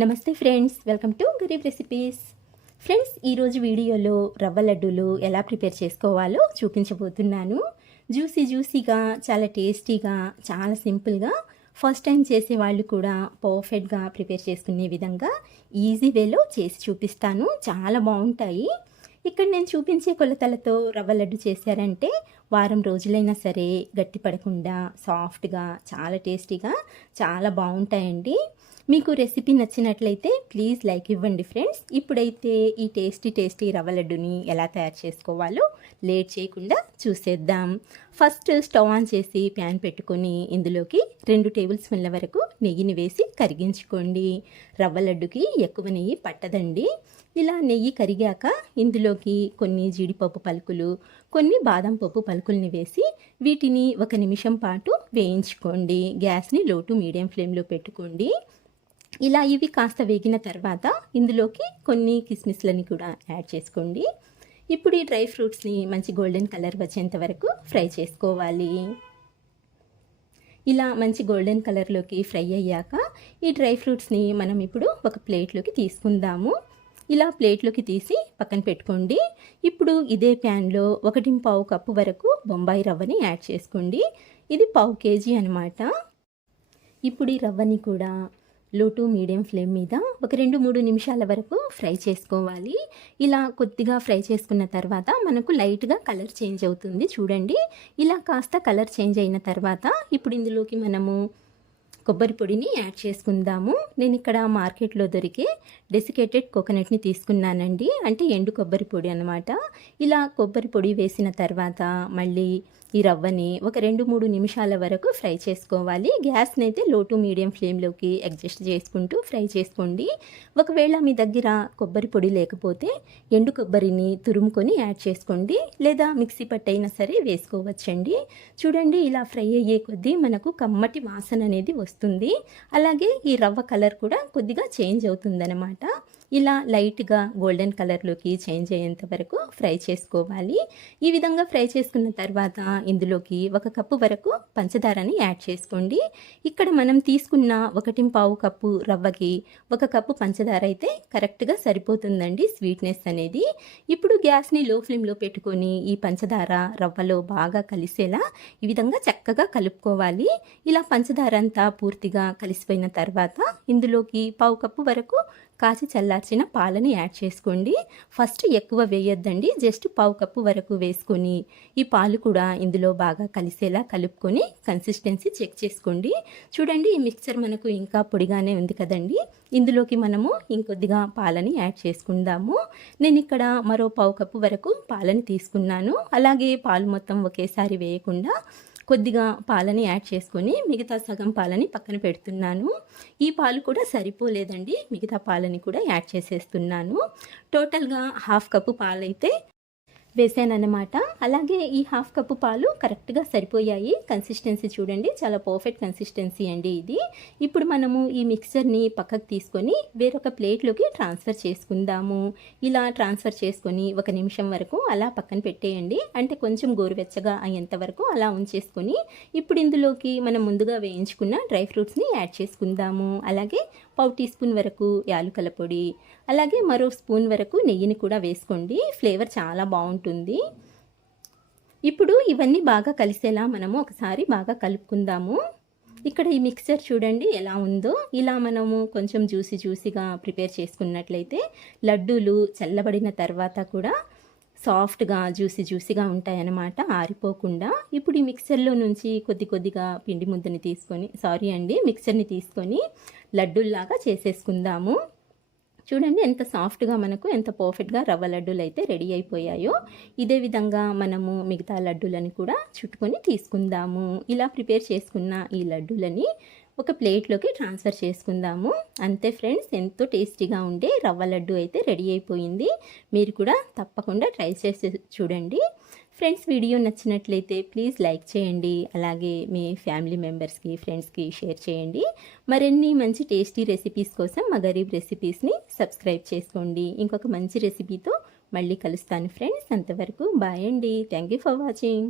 నమస్తే friends welcome to Garib recipes. Friends ఈరోజు వీడియోలో రవ్వ లడ్డూలు ఎలా ప్రిపేర్ చేసుకోవాలో చూపించబోతున్నాను. జ్యూసీ జ్యూసీగా చాలా టేస్టీగా చాలా సింపుల్గా ఫస్ట్ టైం చేసే వాళ్ళు కూడా పర్ఫెక్ట్గా ప్రిపేర్ చేసుకునే విధంగా ఈజీ వేలో చేసి చూపిస్తాను. చాలా బాగుంటాయి. ఇక్కడ నేను చూపించే కొలతలతో రవ్వ లడ్డు చేశారంటే వారం రోజులైనా సరే గట్టి పడకుండా సాఫ్ట్గా చాలా టేస్టీగా చాలా బాగుంటాయండి. మీకు రెసిపీ నచ్చినట్లయితే ప్లీజ్ లైక్ ఇవ్వండి ఫ్రెండ్స్ ఇప్పుడైతే ఈ టేస్టీ టేస్టీ రవ్వ లడ్డుని ఎలా తయారు చేసుకోవాలో లేట్ చేయకుండా చూసేద్దాం. ఫస్ట్ స్టవ్ ఆన్ చేసి ప్యాన్ పెట్టుకొని ఇందులోకి రెండు టేబుల్ స్పూన్ల వరకు నెయ్యిని వేసి కరిగించుకోండి. రవ్వ లడ్డుకి ఎక్కువ నెయ్యి పట్టదండి. ఇలా నెయ్యి కరిగాక ఇందులోకి కొన్ని జీడిపప్పు పలుకులు కొన్ని బాదం పప్పు పలుకుల్ని వేసి వీటిని ఒక నిమిషం పాటు వేయించుకోండి. గ్యాస్ని లో టు మీడియం ఫ్లేమ్లో పెట్టుకోండి. ఇలా ఇవి కాస్త వేగిన తర్వాత ఇందులోకి కొన్ని కిస్మిస్లని కూడా యాడ్ చేసుకోండి. ఇప్పుడు ఈ డ్రై ఫ్రూట్స్ని మంచి గోల్డెన్ కలర్ వచ్చేంత వరకు ఫ్రై చేసుకోవాలి. ఇలా మంచి గోల్డెన్ కలర్లోకి ఫ్రై అయ్యాక ఈ డ్రై ఫ్రూట్స్ని మనం ఇప్పుడు ఒక ప్లేట్లోకి తీసుకుందాము. ఇలా ప్లేట్లోకి తీసి పక్కన పెట్టుకోండి. ఇప్పుడు ఇదే ప్యాన్లో ఒకటి పావు కప్పు వరకు బొంబాయి రవ్వని యాడ్ చేసుకోండి. ఇది పావు కేజీ అనమాట ఇప్పుడు ఈ రవ్వని కూడా లో టు మీడియం ఫ్లేమ్ మీద ఒక రెండు మూడు నిమిషాల వరకు ఫ్రై చేసుకోవాలి. ఇలా కొద్దిగా ఫ్రై చేసుకున్న తర్వాత మనకు లైట్గా కలర్ చేంజ్ అవుతుంది. చూడండి. ఇలా కాస్త కలర్ చేంజ్ అయిన తర్వాత ఇప్పుడు ఇందులోకి మనము కొబ్బరి పొడిని యాడ్ చేసుకుందాము. నేను ఇక్కడ మార్కెట్లో దొరికే డెసికేటెడ్ కోకోనట్ని తీసుకున్నానండి. అంటే ఎండు కొబ్బరి పొడి అనమాట ఇలా కొబ్బరి పొడి వేసిన తర్వాత మళ్ళీ ఈ రవ్వని ఒక రెండు మూడు నిమిషాల వరకు ఫ్రై చేసుకోవాలి. గ్యాస్ని అయితే లో టు మీడియం ఫ్లేమ్లోకి అడ్జస్ట్ చేసుకుంటూ ఫ్రై చేసుకోండి. ఒకవేళ మీ దగ్గర కొబ్బరి పొడి లేకపోతే ఎండు కొబ్బరిని తురుముకొని యాడ్ చేసుకోండి. లేదా మిక్సీ పట్టైనా సరే వేసుకోవచ్చండి. చూడండి ఇలా ఫ్రై అయ్యే కొద్దీ మనకు కమ్మటి వాసన అనేది వస్తుంది. అలాగే ఈ రవ్వ కలర్ కూడా కొద్దిగా చేంజ్ అవుతుందన్నమాట. ఇలా లైట్గా గోల్డెన్ కలర్లోకి చేంజ్ అయ్యేంత వరకు ఫ్రై చేసుకోవాలి. ఈ విధంగా ఫ్రై చేసుకున్న తర్వాత ఇందులోకి ఒక కప్పు వరకు పంచదారని యాడ్ చేసుకోండి. ఇక్కడ మనం తీసుకున్న ఒకటి పావు కప్పు రవ్వకి ఒక కప్పు పంచదార అయితే కరెక్ట్గా సరిపోతుందండి స్వీట్నెస్ అనేది. ఇప్పుడు గ్యాస్ని లో ఫ్లేమ్లో పెట్టుకొని ఈ పంచదార రవ్వలో బాగా కలిసేలా ఈ విధంగా చక్కగా కలుపుకోవాలి. ఇలా పంచదార అంతా పూర్తిగా కలిసిపోయిన తర్వాత ఇందులోకి పావు కప్పు వరకు కాచి చల్లార్చిన పాలని యాడ్ చేసుకోండి. ఫస్ట్ ఎక్కువ వేయొద్దండి. జస్ట్ పావు కప్పు వరకు వేసుకొని ఈ పాలు కూడా ఇందులో బాగా కలిసేలా కలుపుకొని కన్సిస్టెన్సీ చెక్ చేసుకోండి. చూడండి ఈ మిక్చర్ మనకు ఇంకా పొడిగానే ఉంది కదండి. ఇందులోకి మనము ఇంకొద్దిగా పాలని యాడ్ చేసుకుందాము. నేను ఇక్కడ మరో పావు కప్పు వరకు పాలని తీసుకున్నాను. అలాగే పాలు మొత్తం ఒకేసారి వేయకుండా కొద్దిగా పాలని యాడ్ చేసుకొని మిగతా సగం పాలని పక్కన పెడుతున్నాను. ఈ పాలు కూడా సరిపోలేదండి. మిగతా పాలని కూడా యాడ్ చేసేస్తున్నాను. టోటల్గా హాఫ్ కప్పు పాలైతే వేసానన్నమాట. అలాగే ఈ హాఫ్ కప్పు పాలు కరెక్ట్గా సరిపోయాయి. కన్సిస్టెన్సీ చూడండి. చాలా పర్ఫెక్ట్ కన్సిస్టెన్సీ అండి ఇది. ఇప్పుడు మనము ఈ మిక్సర్ని పక్కకు తీసుకొని వేరొక ప్లేట్లోకి ట్రాన్స్ఫర్ చేసుకుందాము. ఇలా ట్రాన్స్ఫర్ చేసుకొని ఒక నిమిషం వరకు అలా పక్కన పెట్టేయండి. అంటే కొంచెం గోరువెచ్చగా అయ్యేంత వరకు అలా ఉంచేసుకొని ఇప్పుడు ఇందులోకి మనం ముందుగా వేయించుకున్న డ్రై ఫ్రూట్స్ని యాడ్ చేసుకుందాము. అలాగే పావు టీ స్పూన్ వరకు యాలుకల పొడి. అలాగే మరో స్పూన్ వరకు నెయ్యిని కూడా వేసుకోండి. ఫ్లేవర్ చాలా బాగుంటుంది. ఉంటుంది. ఇప్పుడు ఇవన్నీ బాగా కలిసేలా మనము ఒకసారి బాగా కలుపుకుందాము. ఇక్కడ ఈ మిక్చర్ చూడండి ఎలా ఉందో. ఇలా మనము కొంచెం జ్యూసీ జ్యూసీగా ప్రిపేర్ చేసుకున్నట్లయితే లడ్డూలు చల్లబడిన తర్వాత కూడా సాఫ్ట్గా జ్యూసీ జ్యూసీగా ఉంటాయన్నమాట ఆరిపోకుండా. ఇప్పుడు ఈ మిక్సర్లో నుంచి కొద్ది కొద్దిగా పిండి ముద్దని తీసుకొని సారీ అండి మిక్సర్ని తీసుకొని లడ్డూల్లాగా చేసేసుకుందాము. చూడండి ఎంత సాఫ్ట్గా మనకు ఎంత పర్ఫెక్ట్గా రవ్వ లడ్డూలు అయితే రెడీ అయిపోయాయో ఇదే విధంగా మనము మిగతా లడ్డూలని కూడా చుట్టుకొని తీసుకుందాము. ఇలా ప్రిపేర్ చేసుకున్న ఈ లడ్డూలని ఒక ప్లేట్లోకి ట్రాన్స్ఫర్ చేసుకుందాము. అంతే ఫ్రెండ్స్ ఎంతో టేస్టీగా ఉండే రవ్వ లడ్డు అయితే రెడీ అయిపోయింది. మీరు కూడా తప్పకుండా ట్రై చేసి చూడండి. ఫ్రెండ్స్ వీడియో నచ్చినట్లయితే ప్లీజ్ లైక్ చేయండి. అలాగే మీ ఫ్యామిలీ మెంబర్స్కి ఫ్రెండ్స్కి షేర్ చేయండి. మరిన్ని మంచి టేస్టీ రెసిపీస్ కోసం మా గరీబ్ రెసిపీస్ని సబ్స్క్రైబ్ చేసుకోండి. ఇంకొక మంచి రెసిపీతో మళ్ళీ కలుస్తాను ఫ్రెండ్స్. అంతవరకు బాయ్ అండి. Thank you for watching.